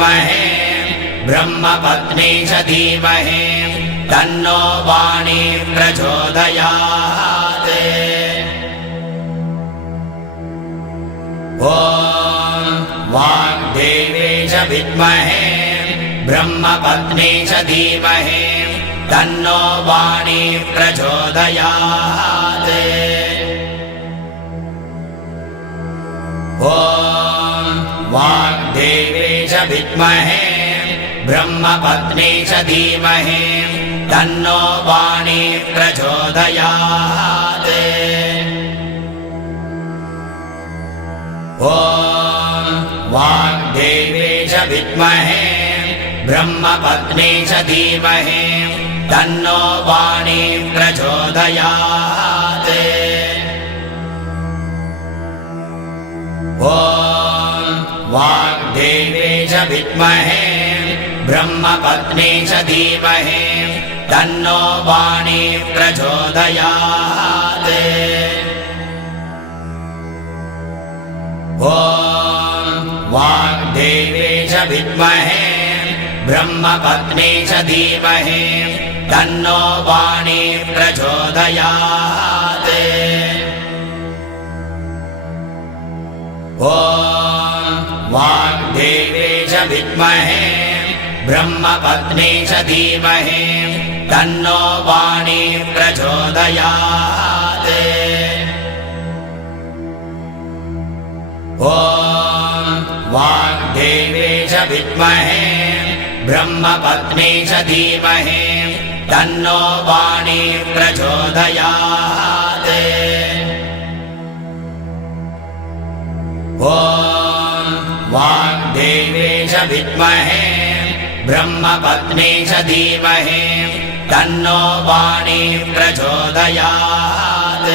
विद्महे ब्रह्मपत्नी च धीमहि तन्नो वाणी प्रचोदयात्। ॐ वाग्देवी च विद्महे ब्रह्मपत्नी च धीमहि तन्नो वाणी प्रचोदयात्। ॐ वाग्देवी च विद्महे ब्रह्मपत्नी च धीमहि तन्नो वाणी प्रचोदयात्। ॐ वाग्देवी च विद्महे ब्रह्मपत्नी च धीमहि तन्नो वाणी प्रचोदयात्। ॐ वाग्देवी च विद्महे ब्रह्मपत्नी च धीमहि तन्नो वाणी प्रचोदयात्। ॐ वाग्देवी च विद्महे ब्रह्मपत्नी च धीमहि तन्नो वाणी प्रचोदयात्। ॐ वाग्देवी च विद्महे ब्रह्मपत्नी च धीमहि तन्नो वाणी प्रचोदयात्। ॐ वाग्देवी च विद्महे ब्रह्मपत्नी च धीमहि तन्नो वाणी प्रचोदयात्। ॐ वाग्देवी च विद्महे ब्रह्मपत्नी च धीमहि तन्नो वाणी प्रचोदयात्।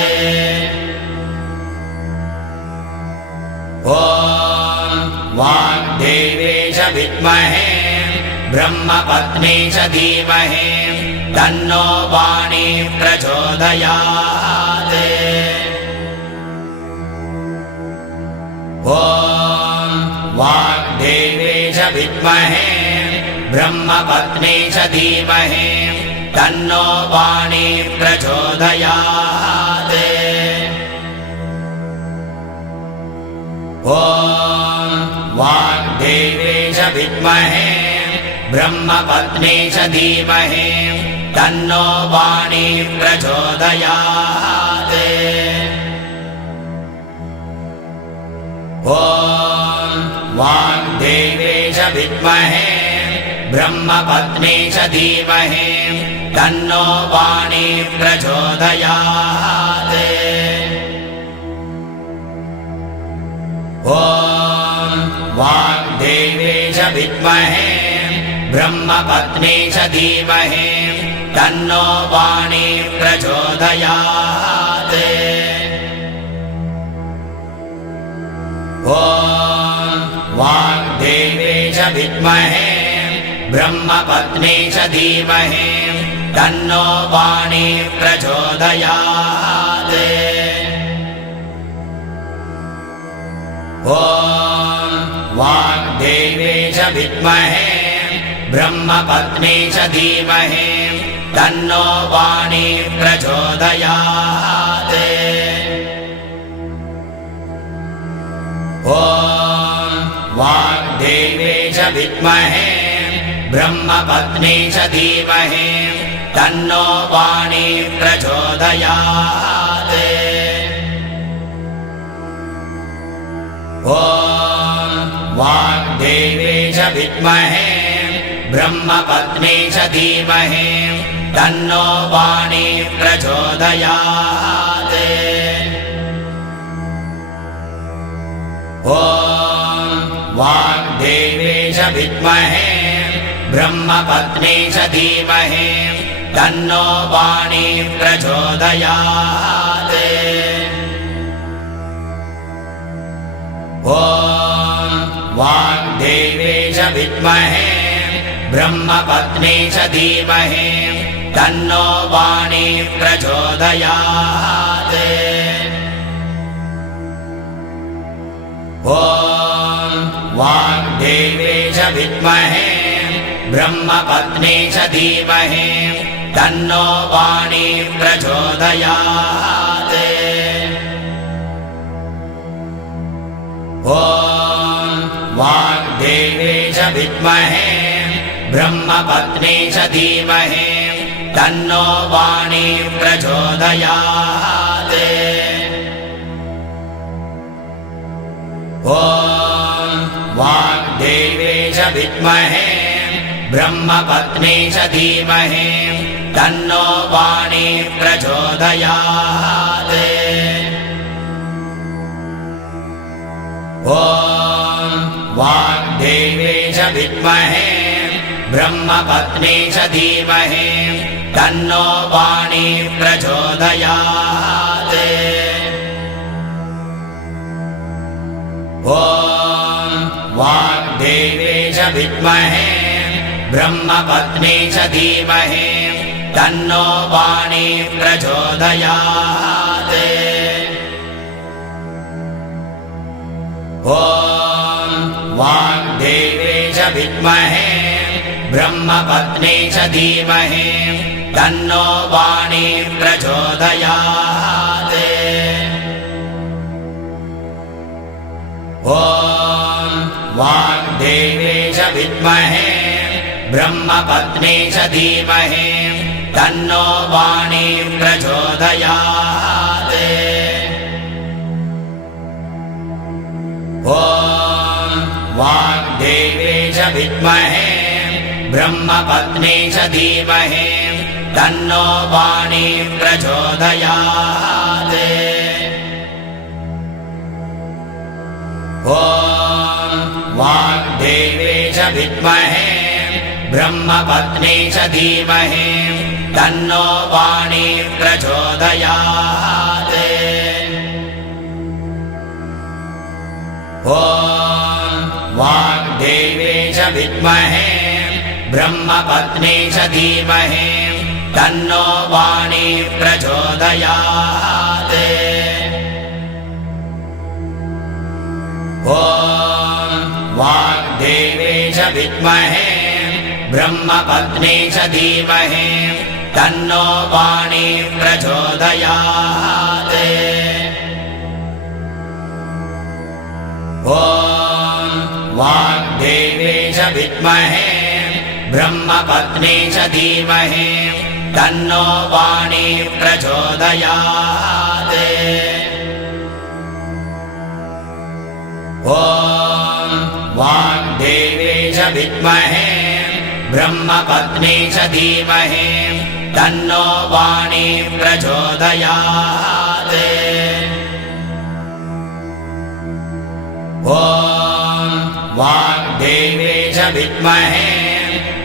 ॐ वाग्देवी च विद्महे ब्रह्मपत्नी च धीमहि तन्नो वाणी प्रचोदयात्। ॐ वाग्देवी च विद्महे ब्रह्मपत्नी च धीमहि तन्नो वाणी प्रचोदयात्। ॐ वाग्देवी च विद्महे ब्रह्मपत्नी च धीमहि तन्नो वाणी प्रचोदयात्। ॐ वाग्देवी च विद्महे ब्रह्मपत्नी च धीमहि तन्नो वाणी प्रचोदयात्। ॐ वाग्देवी च विद्महे ब्रह्मपत्नी च धीमहि तन्नो वाणी प्रचोदयात्। ॐ वाग्देवी च विद्महे ब्रह्मपत्नी च धीमहि तन्नो वाणी प्रचोदयात्। ॐ वाग्देवी च विद्महे ब्रह्मपत्नी च धीमहि तन्नो वाणी प्रचोदयात्। ॐ वाग्देवी च विद्महे ब्रह्मपत्नी च धीमहि तन्नो वाणी प्रचोदयात्। ॐ वाग्देवी च विद्महे ब्रह्मपत्नी च धीमहि तन्नो वाणी प्रचोदयात्। ॐ वाग्देवी च विद्महे ब्रह्मपत्नी च धीमहि तन्नो वाणी प्रचोदयात्। ॐ वाग्देवी च विद्महे ब्रह्मपत्नी च धीमहि तन्नो वाणी प्रचोदयात्। ॐ वाग्देवे च विद्महे ब्रह्मपत्नी च धीमहि तन्नो वाणी प्रचोदयात् ॐ वाग्देवे च विद्महे ब्रह्मपत्नी च धीमहि तन्नो वाणी प्रचोदयात् ॐ वाग्देवे च विद्महे ब्रह्मपत्नी च धीमहि तन्नो वाणी प्रचोदयात् ॐ वाग्देवे च विद्महे ब्रह्मपत्नी च धीमहि तन्नो वाणी प्रचोदयात् ॐ वाग्देवे च विद्महे ब्रह्मपत्नी च धीमहि तन्नो वाणी प्रचोदयात् ॐ वाग्देवे च विद्महे ब्रह्मपत्नी च धीमहि तन्नो वाणी प्रचोदयात् ॐ वाग्देवे च विद्महे ब्रह्मपत्नी च धीमहि तन्नो वाणी प्रचोदयात् ॐ वाग्देवे च विद्महे ब्रह्मपत्नी च धीमहि तन्नो वाणी प्रचोदयात् ॐ वाग्देवे च विद्महे ब्रह्मपत्नी च धीमहि तन्नो वाणी प्रचोदयात् ॐ वाग्देवे च विद्महे ब्रह्मपत्नी च धीमहि तन्नो वाणी प्रचोदयात् ॐ वाग्देवे च विद्महे ब्रह्मपत्नी च धीमहि तन्नो वाणी प्रचोदयात् ॐ वाग्देवे च विद्महे ब्रह्मपत्नी च धीमहि तन्नो वाणी प्रचोदयात् ॐ वाग्देवे च विद्महे ब्रह्मपत्नी च धीमहि तन्नो वाणी प्रचोदयात् ॐ वाग्देवे च विद्महे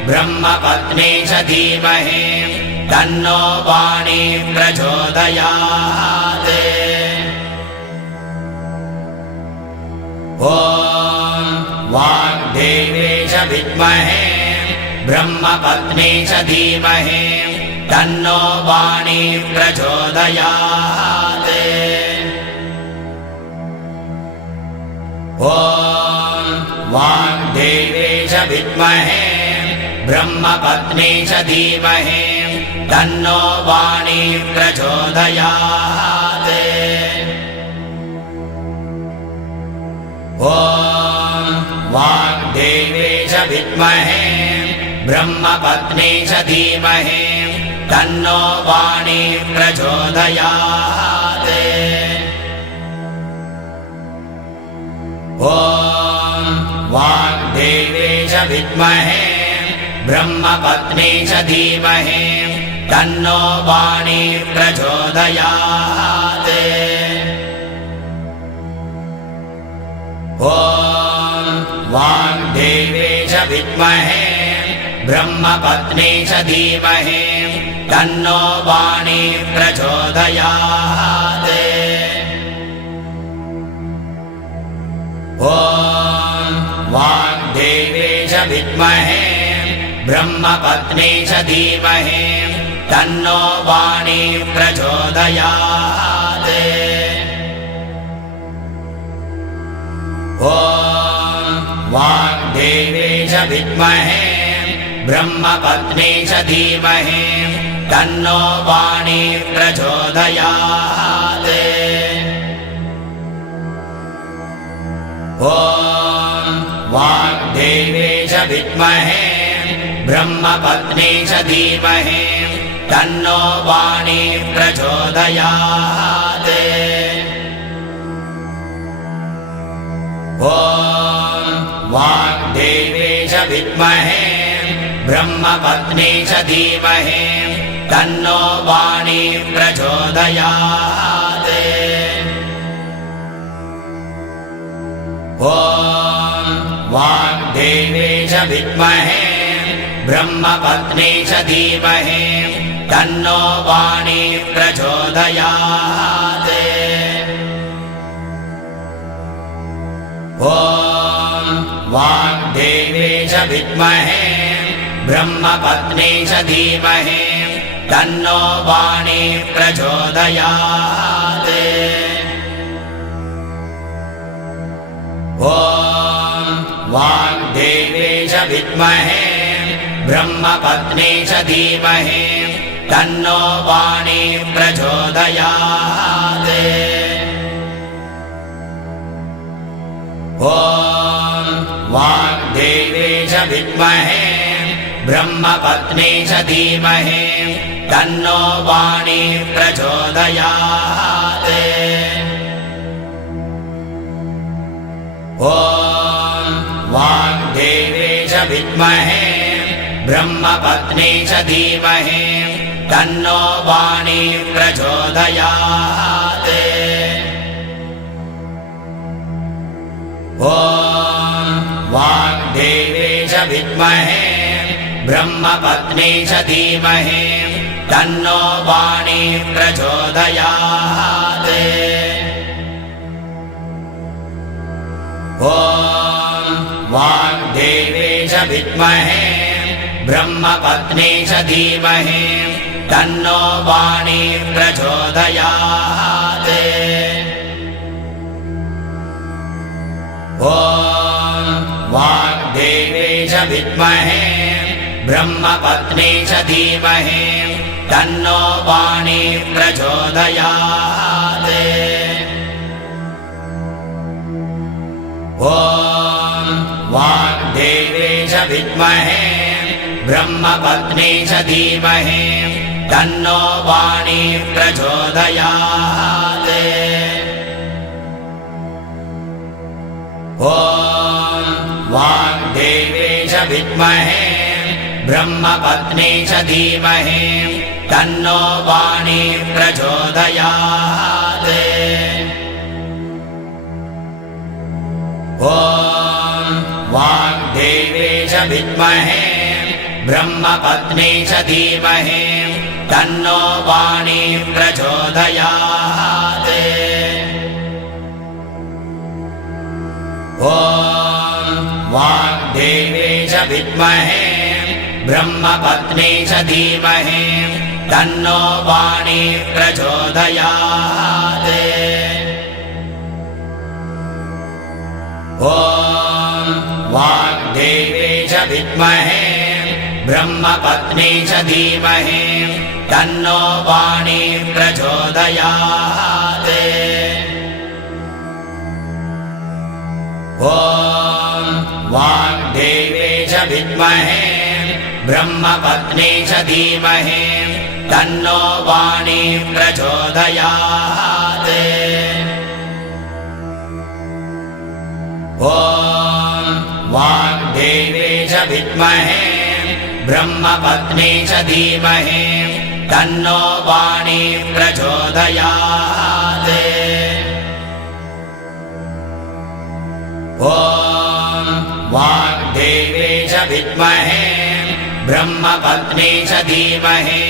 ब्रह्मपत्नी च धीमहि तन्नो वाणी प्रचोदयात् ॐ वाग्देवे च विद्महे ब्रह्मपत्नी च धीमहि तन्नो वाणी प्रचोदयात् ॐ वाग्देवे च विद्महे ब्रह्मपत्नी च धीमहि तन्नो वाणी प्रचोदयात् ॐ वाग्देवे च विद्महे ब्रह्मपत्नी च धीमहि तन्नो वाणी प्रचोदयात् ॐ वाग्देवे च विद्महे ब्रह्मपत्नी च धीमहि तन्नो वाणी प्रचोदयात् ॐ वाग्देवे च विद्महे ब्रह्मपत्नी च धीमहि तन्नो वाणी प्रचोदयात् ॐ वाग्देवे च विद्महे ब्रह्मपत्नी च धीमहि तन्नो वाणी प्रचोदयात् ॐ वाग्देवे च विद्महे ब्रह्मपत्नी च धीमहि तन्नो वाणी प्रचोदयात् ॐ वाग्देवे च विद्महे ब्रह्मपत्नी च धीमहि तन्नो वाणी प्रचोदयात् ॐ वाग्देवे च विद्महे ब्रह्मपत्नी च धीमहि तन्नो वाणी प्रचोदयात् ॐ वाग्देवे च विद्महे ब्रह्मपत्नी च धीमहि तन्नो वाणी प्रचोदयात् ॐ वाग्देवे च विद्महे ब्रह्मपत्नी च धीमहि तन्नो वाणी प्रचोदयात् ॐ वाग्देवे च विद्महे ब्रह्मपत्नी च धीमहि तन्नो वाणी प्रचोदयात् ॐ वाग्देवे च विद्महे ब्रह्मपत्नी च धीमहि तन्नो वाणी प्रचोदयात् ॐ वाग्देवे च विद्महे ब्रह्मपत्नी च धीमहि तन्नो वाणी प्रचोदयात् ॐ वाग्देवे च विद्महे ब्रह्मपत्नी च धीमहि तन्नो वाणी प्रचोदयात् ॐ वाग्देवे च विद्महे ब्रह्मपत्नी च धीमहि तन्नो वाणी प्रचोदयात् ॐ वाग्देवे च विद्महे ब्रह्मपत्नी च धीमहि तन्नो वाणी प्रचोदयात् ॐ वाग्देवे च विद्महे ब्रह्मपत्नी च धीमहि तन्नो वाणी प्रचोदयात् ॐ वाग्देवे च विद्महे ब्रह्मपत्नी च धीमहि तन्नो वाणी प्रचोदयात् ॐ वाग्देवे च विद्महे ब्रह्मपत्नी च धीमहि तन्नो वाणी प्रचोदयात् ॐ वाग्देवे च विद्महे ब्रह्मपत्नी च धीमहि तन्नो वाणी प्रचोदयात् ॐ वाग्देवे च विद्महे ब्रह्मपत्नी च धीमहि तन्नो वाणी प्रचोदयात् ॐ वाग्देवे च विद्महे ब्रह्मपत्नी च धीमहि तन्नो वाणी प्रचोदयात् ॐ वाग्देवे च विद्महे ब्रह्मपत्नी च धीमहि तन्नो वाणी प्रचोदयात् ॐ वाग्देवे च विद्महे ब्रह्मपत्नी च धीमहि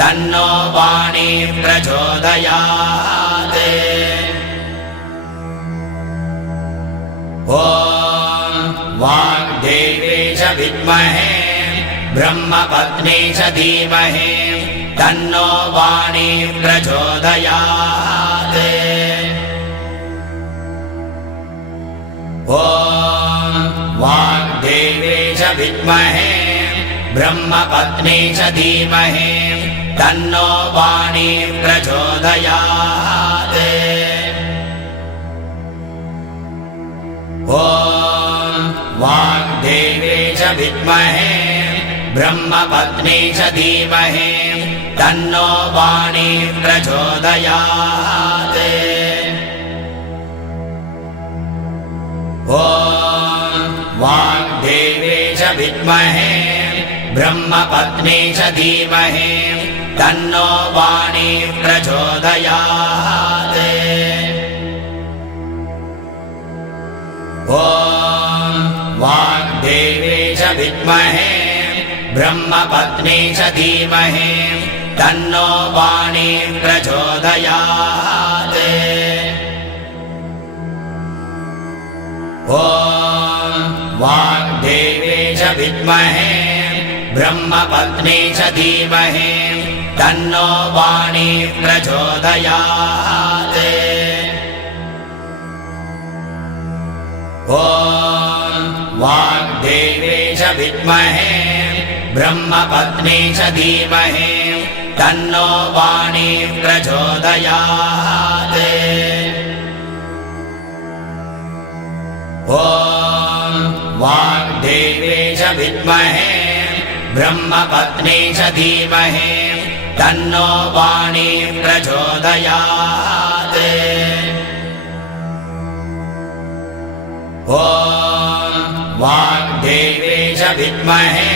तन्नो वाणी प्रचोदयात् ॐ वाग्देवे च विद्महे ब्रह्मपत्नी च धीमहि तन्नो वाणी प्रचोदयात् ॐ वाग्देवे च विद्महे ब्रह्मपत्नी च धीमहि तन्नो वाणी प्रचोदयात्। ॐ वाग्देवे च विद्महे ब्रह्मपत्नी च धीमहि तन्नो वाणी प्रचोदयात्। ॐ वाग्देवे च विद्महे ब्रह्मपत्नी च धीमहि तन्नो वाणी प्रचोदयात्। ॐ वाग्देवे च विद्महे ब्रह्मपत्नी च धीमहि तन्नो वाणी प्रचोदयात्। ॐ वाग्देवे च विद्महे ब्रह्मपत्नी च धीमहि तन्नो वाणी प्रचोदयात्। ॐ वाग्देवे च विद्महे ब्रह्मपत्नी च धीमहि तन्नो वाणी प्रचोदयात्। ॐ वाग्देवे च विद्महे ब्रह्मपत्नी च धीमहि तन्नो वाणी प्रचोदयात्। ॐ वाग्देवे च विद्महे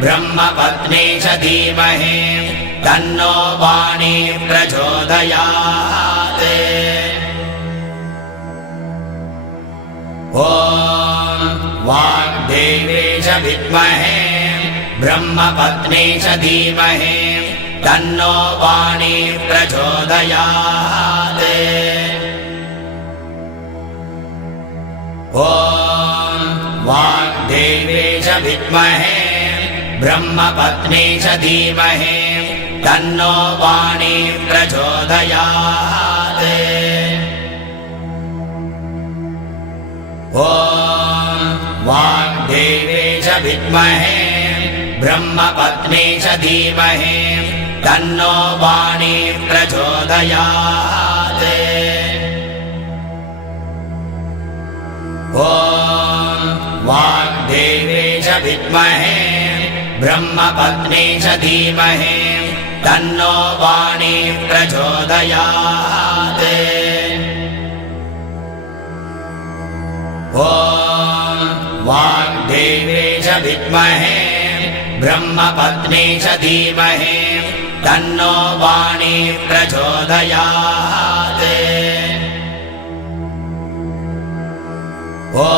ब्रह्मपत्नी च धीमहि तन्नो वाणी प्रचोदयात्। ॐ वाग्देवे च विद्महे ब्रह्मपत्नी च धीमहि तन्नो वाणी प्रचोदयात्। ॐ वाग्देवे च विद्महे ब्रह्मपत्नी च धीमहि तन्नो वाणी प्रचोदयात्। ॐ वाग्देवे च विद्महे ब्रह्मपत्नी च धीमहि तन्नो वाणी प्रचोदयात्। ॐ वाग्देवे च विद्महे ब्रह्मपत्नी च धीमहि तन्नो वाणी प्रचोदयात्। ॐ वाग्देवे च विद्महे ब्रह्मपत्नी च धीमहि तन्नो वाणी प्रचोदयात्।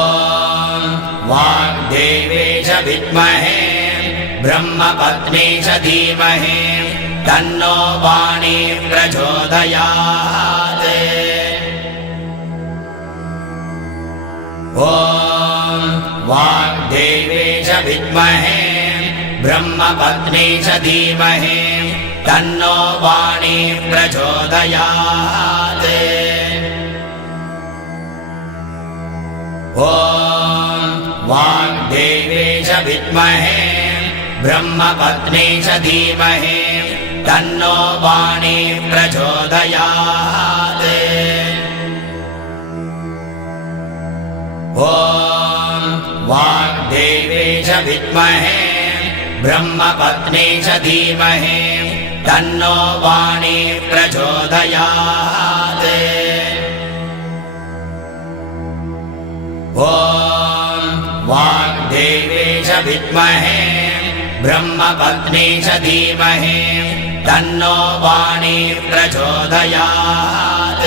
ॐ वाग्देवे च विद्महे ब्रह्मपत्नी च धीमहि तन्नो वाणी प्रचोदयात्। ॐ वाग्देवे च विद्महे ब्रह्मपत्नी च धीमहि तन्नो वाणी प्रचोदयात्। ॐ वाग्देवे च विद्महे ब्रह्मपत्नी च धीमहि तन्नो वाणी प्रचोदयात्। ॐ वाग्देवे च विद्महे ब्रह्मपत्नी च धीमहि तन्नो वाणी प्रचोदयात्। ॐ वाग्देवे च विद्महे ब्रह्मपत्नी च धीमहि तन्नो वाणी प्रचोदयात्।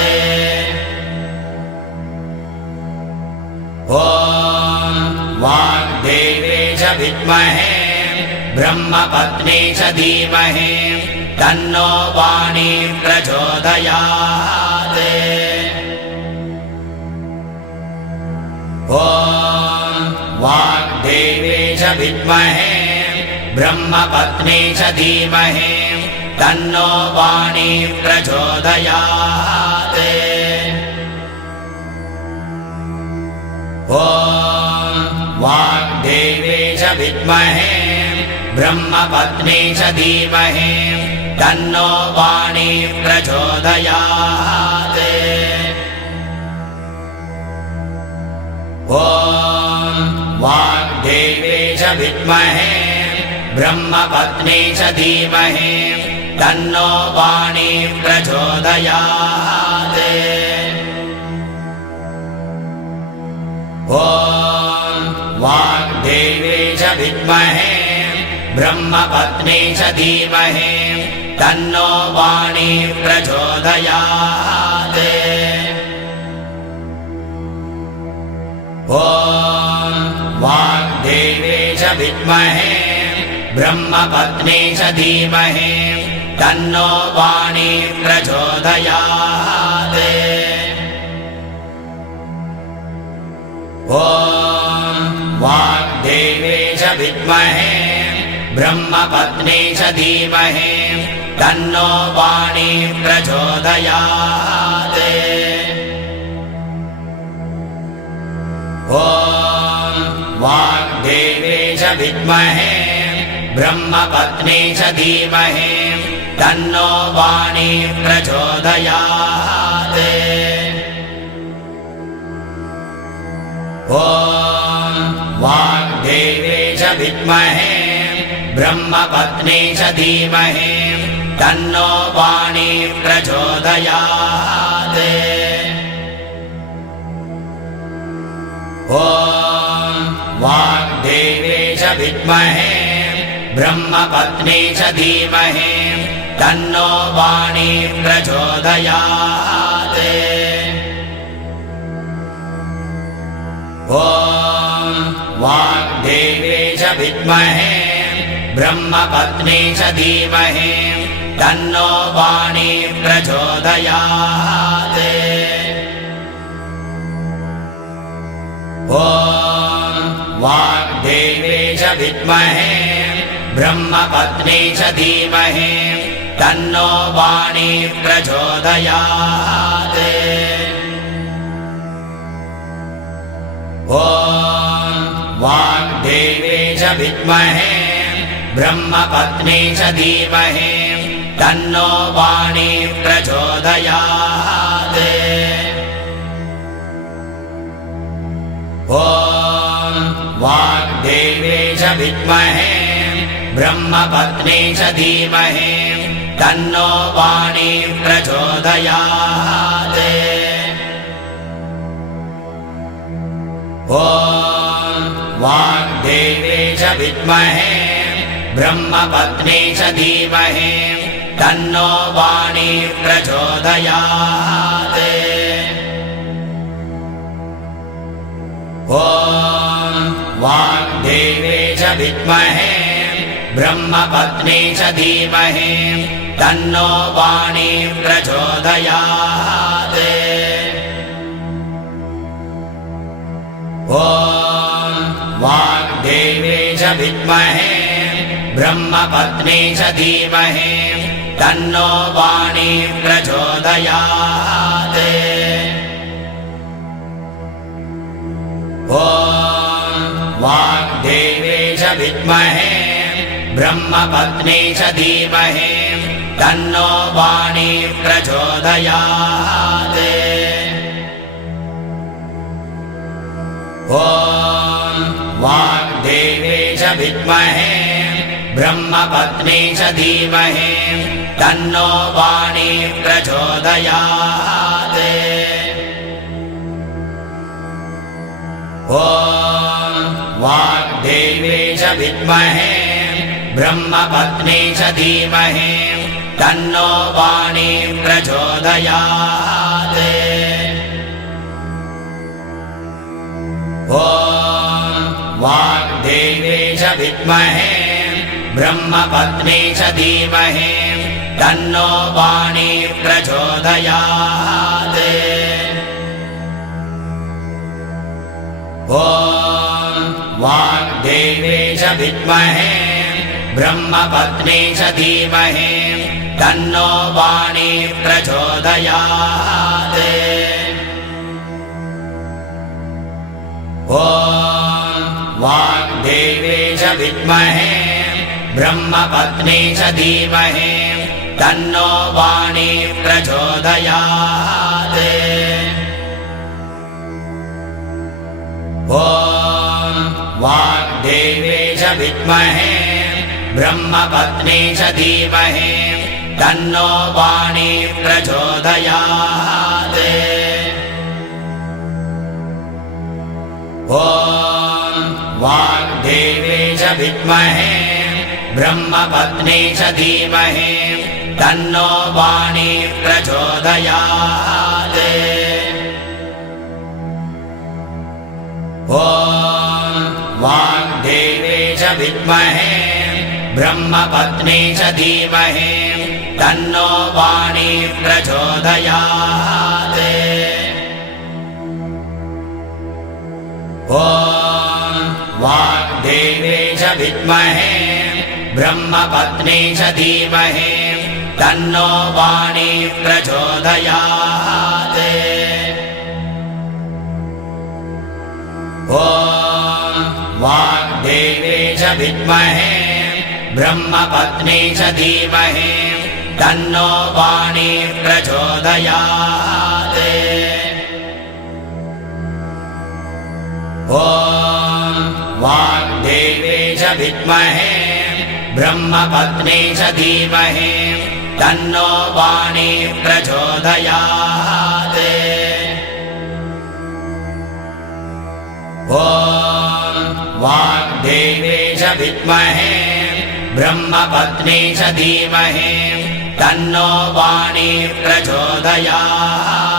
ॐ वाग्देवे च विद्महे ब्रह्मपत्नी च धीमहि तन्नो वाणी प्रचोदयात्। ॐ वाग्देवे च विद्महे ब्रह्मपत्नी च धीमहि तन्नो वाणी प्रचोदयात्। ॐ वाग्देवे च विद्महे ब्रह्मपत्नी च धीमहि तन्नो वाणी प्रचोदयात् ॐ वाग्देवे च विद्महे ब्रह्मपत्नी च धीमहि तन्नो वाणी प्रचोदयात् ॐ वाग्देवे च विद्महे ब्रह्मपत्नी च धीमहि तन्नो वाणी प्रचोदयात् ॐ वाग्देवे च विद्महे ब्रह्मपत्नी च धीमहि तन्नो वाणी प्रचोदयात् ॐ वाग्देवे च विद्महे ब्रह्मपत्नी च धीमहि तन्नो वाणी प्रचोदयात् ॐ वाग्देवे च विद्महे ब्रह्मपत्नी च धीमहि तन्नो वाणी प्रचोदयात् ॐ वाग्देवे च विद्महे ब्रह्मपत्नी च धीमहि तन्नो वाणी प्रचोदयात् ॐ वाग्देवे च विद्महे ब्रह्मपत्नी च धीमहि तन्नो वाणी प्रचोदयात् ॐ वाग्देवे च विद्महे ब्रह्मपत्नी च धीमहि तन्नो वाणी प्रचोदयात् ॐ वाग्देवे च विद्महे ब्रह्मपत्नी च धीमहि तन्नो वाणी प्रचोदयात् ॐ वाग्देवे च विद्महे ब्रह्मपत्नी च धीमहि तन्नो वाणी प्रचोदयात् ॐ वाग्देवे च विद्महे ब्रह्मपत्नी च धीमहि तन्नो वाणी प्रचोदयात् ॐ वाग्देवे च विद्महे ब्रह्मपत्नी च धीमहि तन्नो वाणी प्रचोदयात् ॐ वाग्देवे च विद्महे ब्रह्मपत्नी च धीमहि तन्नो वाणी प्रचोदयात् ॐ वाग्देवे च विद्महे ब्रह्मपत्नी च धीमहि तन्नो वाणी प्रचोदयात् ॐ वाग्देवे च विद्महे ब्रह्मपत्नी च धीमहि तन्नो वाणी प्रचोदयात् ॐ वाग्देवे च विद्महे ब्रह्मपत्नी च धीमहि तन्नो वाणी प्रचोदयात् ॐ वाग्देवे च विद्महे ब्रह्मपत्नी च धीमहि तन्नो वाणी प्रचोदयात् ॐ वाग्देवे च विद्महे ब्रह्मपत्नी च धीमहि तन्नो वाणी प्रचोदयात् ॐ वाग्देवे च विद्महे ब्रह्मपत्नी च धीमहि तन्नो वाणी प्रचोदयात् ॐ वाग्देवे च विद्महे ब्रह्मपत्नी च धीमहि तन्नो वाणी प्रचोदयात् ॐ वाग्देवे च विद्महे ब्रह्मपत्नी च धीमहि तन्नो वाणी प्रचोदयात् ॐ वाग्देवे च विद्महे ब्रह्मपत्नी च धीमहि तन्नो वाणी प्रचोदयात् ॐ वाग्देवे च विद्महे ब्रह्मपत्नी च धीमहि तन्नो वाणी प्रचोदयात् ॐ वाग्देवे च विद्महे ब्रह्मपत्नी च धीमहि तन्नो वाणी प्रचोदयात् ॐ वाग्देवे च विद्महे ब्रह्मपत्नी च धीमहि तन्नो वाणी प्रचोदयात् ॐ वाग्देवे च विद्महे ब्रह्मपत्नी च धीमहि तन्नो वाणी प्रचोदयात् ॐ वाग्देवे च विद्महे ब्रह्मपत्नी च धीमहि तन्नो वाणी प्रचोदयात्